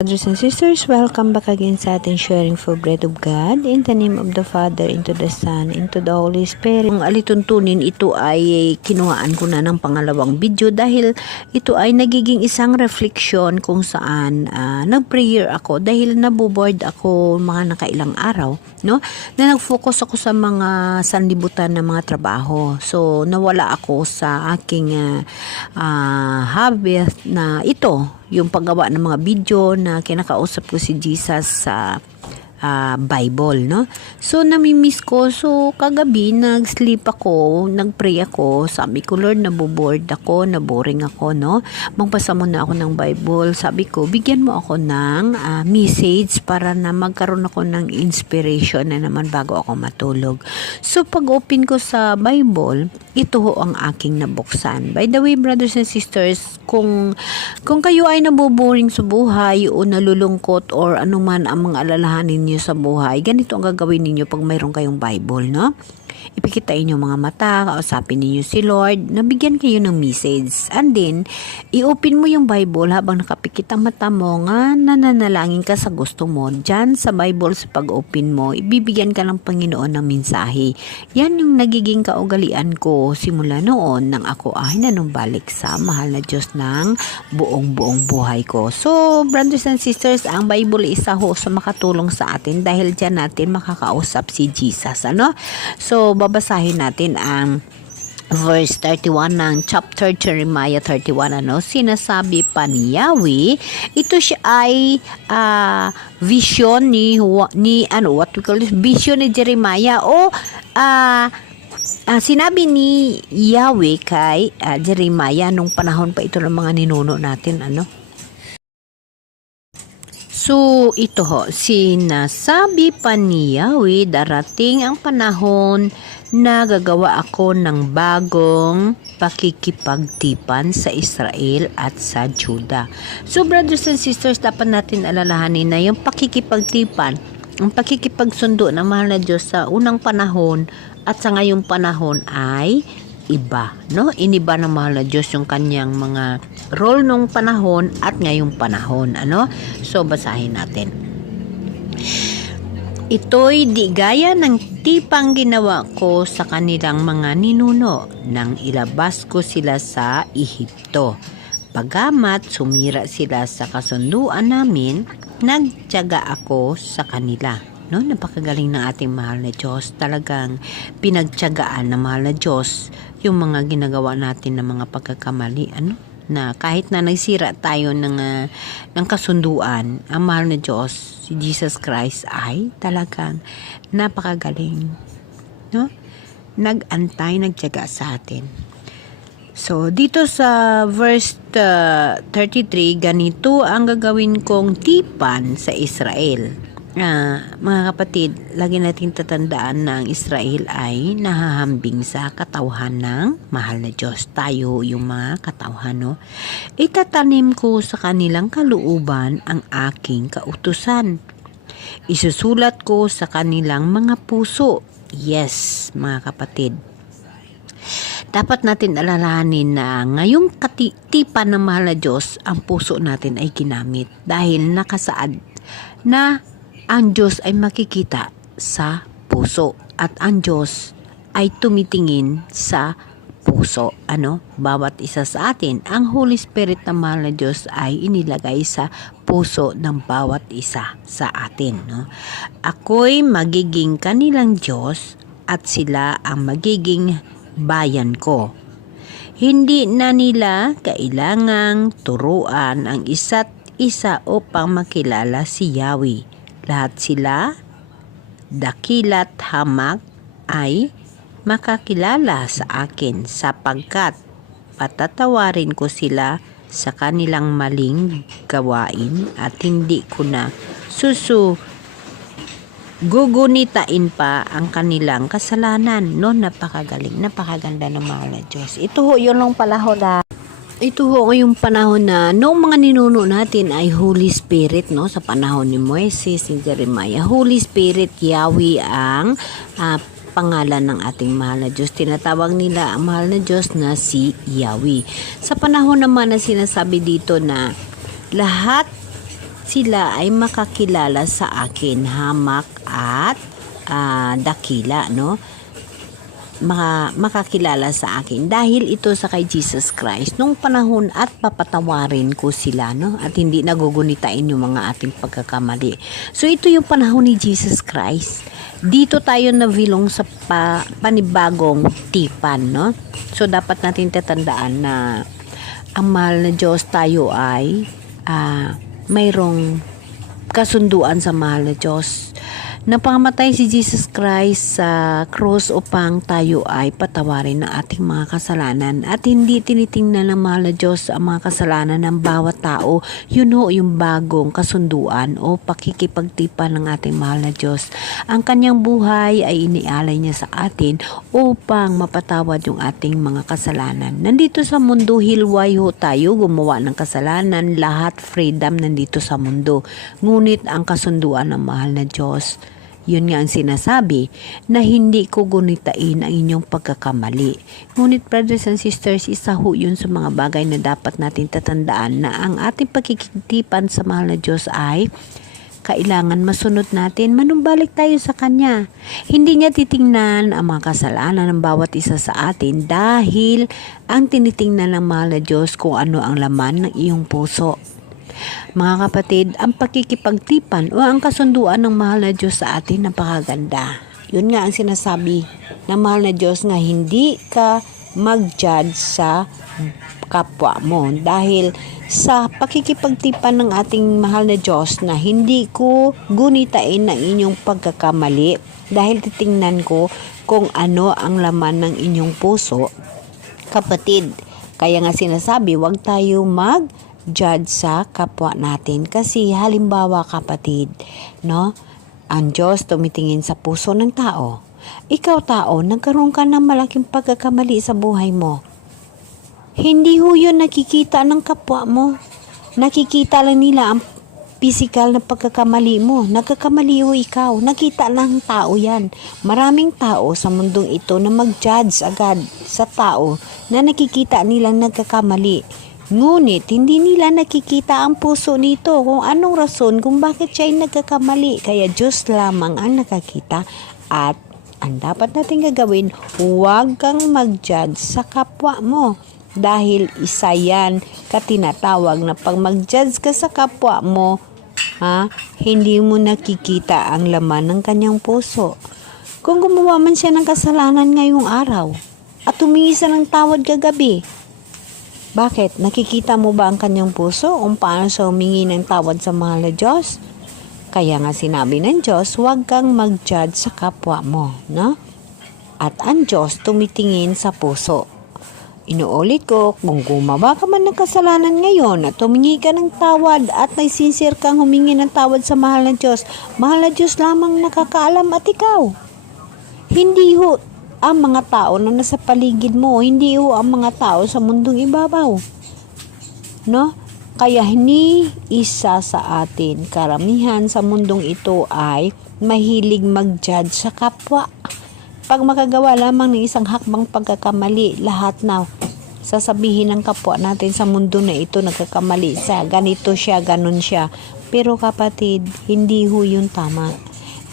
Brothers and sisters, welcome back again sa ating sharing for bread of God in the name of the Father, into the Son, into the Holy Spirit. Ang alituntunin, ito ay kinuhaan ko na ng pangalawang video dahil ito ay nagiging isang reflection kung saan nag-prayer ako dahil naboboard ako mga nakailang araw, no? Na nag-focus ako sa mga sanlibutan ng mga trabaho. So, nawala ako sa aking habit na ito, yung paggawa ng mga video na kinakausap ko si Jesus sa Bible, no? So, namimiss ko. So, kagabi, nag-sleep ako, nag-pray ako. Sabi ko, Lord, naboboard ako, naboring ako, no? Magbasa muna ako ng Bible. Sabi ko, bigyan mo ako ng message para na magkaroon ako ng inspiration na naman bago ako matulog. So, pag-open ko sa Bible, ito ho ang aking nabuksan. By the way, brothers and sisters, kung kayo ay naboboring sa buhay o nalulungkot or anuman ang mga alalahanin niyo sa buhay, ganito ang gagawin ninyo pag mayroon kayong Bible, no? Ipikitain niyo mga mata, kausapin niyo si Lord, nabigyan kayo ng message. And then, i-open mo yung Bible habang nakapikit ang mata mo nga nananalangin ka sa gusto mo. Diyan sa Bible, sa pag-open mo, ibibigyan ka ng Panginoon ng mensahe. Yan yung nagiging kaugalian ko simula noon nang ako ay nanumbalik sa mahal na Diyos ng buong buhay ko. So, brothers and sisters, ang Bible isa ho sa makatulong sa atin dahil diyan natin makakausap si Jesus, ano? So, babasahin natin ang verse 31 ng chapter Jeremiah 31, ano? Sinasabi pa ni Yahweh, ito siya ay vision ni what we call this, vision ni Jeremiah o sinabi ni Yahweh kay Jeremiah nung panahon pa ito ng mga ninuno natin, ano? So, ito ho, sinasabi pa ni Yahweh, darating ang panahon na gagawa ako ng bagong pakikipagtipan sa Israel at sa Juda. So, brothers and sisters, dapat natin alalahanin na yung pakikipagtipan, ang pakikipagsundo ng mahal na Diyos sa unang panahon at sa ngayong panahon ay iba, no? Iniba ng mahal na Diyos yung kanyang mga role nung panahon at ngayong panahon, ano? So, basahin natin. Ito'y di gaya ng tipang ginawa ko sa kanilang mga ninuno nang ilabas ko sila sa Ehipto. Pagamat sumira sila sa kasunduan namin, nagtiyaga ako sa kanila. No, napakagaling ng ating mahal na Diyos. Talagang pinagtiyagaan ng mahal na Diyos yung mga ginagawa natin ng mga pagkakamali, ano? Na kahit na nagsira tayo ng kasunduan, ang mahal na Diyos, si Jesus Christ ay talagang napakagaling, no? Nag-antay, nagtiyaga sa atin. So, dito sa verse 33, ganito ang gagawin kong tipan sa Israel. Mga kapatid, lagi natin tatandaan na ang Israel ay nahahambing sa katauhan ng mahal na Diyos. Tayo yung mga katauhan, no? Itatanim ko sa kanilang kalooban ang aking kautusan. Isusulat ko sa kanilang mga puso. Yes, mga kapatid. Dapat natin alalahanin na ngayong katipan ng mahal na Diyos, ang puso natin ay ginamit dahil nakasaad na ang Diyos ay makikita sa puso at ang Diyos ay tumitingin sa puso, ano? Bawat isa sa atin, ang Holy Spirit ng mahal na Diyos ay inilagay sa puso ng bawat isa sa atin, no? Ako'y magiging kanilang Diyos at sila ang magiging bayan ko. Hindi na nila kailangang turuan ang isa't isa upang makilala si Yahweh. Lahat sila, dakilat hamak, ay makakilala sa akin sapagkat patatawarin ko sila sa kanilang maling gawain at hindi ko na gugunitain pa ang kanilang kasalanan. No, napakagaling, napakaganda ng mahal na Diyos. Ito ho, yun lang pala ho na ito ho ngayong panahon na noong mga ninuno natin ay Holy Spirit, no? Sa panahon ni Moises, ni Jeremiah, Holy Spirit, Yahweh ang pangalan ng ating mahal na Diyos. Tinatawag nila ang mahal na Diyos na si Yahweh. Sa panahon naman na sinasabi dito na lahat sila ay makakilala sa akin, hamak at dakila, no? Makakilala sa akin dahil ito sa kay Jesus Christ nung panahon at papatawarin ko sila, no? At hindi nagugunitain yung mga ating pagkakamali. So ito yung panahon ni Jesus Christ. Dito tayo nabilong sa panibagong tipan, no? So dapat natin tatandaan na ang mahal na Diyos, tayo ay mayroong kasunduan sa mahal na Diyos. Napamatay si Jesus Christ sa cross upang tayo ay patawarin ng ating mga kasalanan at hindi tinitingnan ng mahal na Diyos ang mga kasalanan ng bawat tao. Yun ho yung bagong kasunduan o pakikipagtipan ng ating mahal na Diyos. Ang kanyang buhay ay inialay niya sa atin upang mapatawad yung ating mga kasalanan. Nandito sa mundo, hilway ho tayo gumawa ng kasalanan, lahat freedom nandito sa mundo. Ngunit ang kasunduan ng mahal na Diyos, yun nga ang sinasabi na hindi ko gunitain ang inyong pagkakamali. Ngunit brothers and sisters, isa ho yun sa mga bagay na dapat natin tatandaan na ang ating pagkikitipan sa mahal na Diyos ay kailangan masunod natin, manumbalik tayo sa Kanya. Hindi niya titingnan ang mga kasalanan ng bawat isa sa atin dahil ang tinitingnan ng mahal na Diyos kung ano ang laman ng iyong puso. Mga kapatid, ang pakikipagtipan o ang kasunduan ng mahal na Diyos sa atin napakaganda. Yun nga ang sinasabi ng mahal na Diyos nga hindi ka mag-judge sa kapwa mo dahil sa pakikipagtipan ng ating mahal na Diyos na hindi ko gunitain ng inyong pagkakamali dahil titingnan ko kung ano ang laman ng inyong puso. Kapatid, kaya nga sinasabi, huwag tayo mag-judge sa kapwa natin kasi halimbawa kapatid, no? Ang Diyos tumitingin sa puso ng tao. Ikaw tao, nagkaroon ka ng malaking pagkakamali sa buhay mo. Hindi ho yun nakikita ng kapwa mo. Nakikita lang nila ang physical na pagkakamali mo. Nagkakamali ho ikaw. Nakita ng tao yan. Maraming tao sa mundong ito na mag-judge agad sa tao na nakikita nilang nagkakamali. Ngunit hindi nila nakikita ang puso nito kung anong rason kung bakit siya ay nagkakamali. Kaya Diyos lamang ang nakakita at ang dapat natin gagawin, huwag kang mag-judge sa kapwa mo. Dahil isa yan katinatawag na pag mag-judge ka sa kapwa mo, hindi mo nakikita ang laman ng kanyang puso. Kung gumawa man siya ng kasalanan ngayong araw at humingi siya ng tawad kagabi, bakit? Nakikita mo ba ang kanyang puso kung paano siya humingi ng tawad sa mahal na Diyos? Kaya nga sinabi ng Diyos, huwag kang mag-judge sa kapwa mo, no? At ang Diyos tumitingin sa puso. Inuulit ko, kung gumawa ka man ng kasalanan ngayon at humingi ka ng tawad at nagsincere kang humingi ng tawad sa mahal na Diyos lamang nakakaalam at ikaw. Hindi ho ang mga tao na nasa paligid mo, hindi ho ang mga tao sa mundong ibabaw. No? Kaya ni isa sa atin, karamihan sa mundong ito ay mahilig mag-judge sa kapwa. Pag makagawa lamang ng isang hakbang pagkakamali, lahat na sasabihin ng kapwa natin sa mundo na ito nagkakamali siya, ganito siya, ganun siya. Pero kapatid, hindi ho yun tama.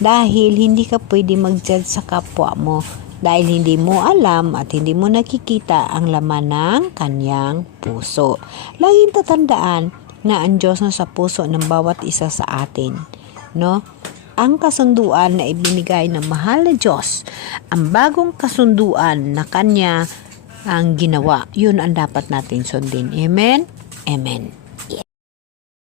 Dahil hindi ka pwede mag-judge sa kapwa mo. Dahil hindi mo alam at hindi mo nakikita ang laman ng kanyang puso. Laging tatandaan na ang Diyos na sa puso ng bawat isa sa atin. No? Ang kasunduan na ibinigay ng mahal na Diyos, ang bagong kasunduan na Kanya ang ginawa, yun ang dapat natin sundin. Amen? Amen.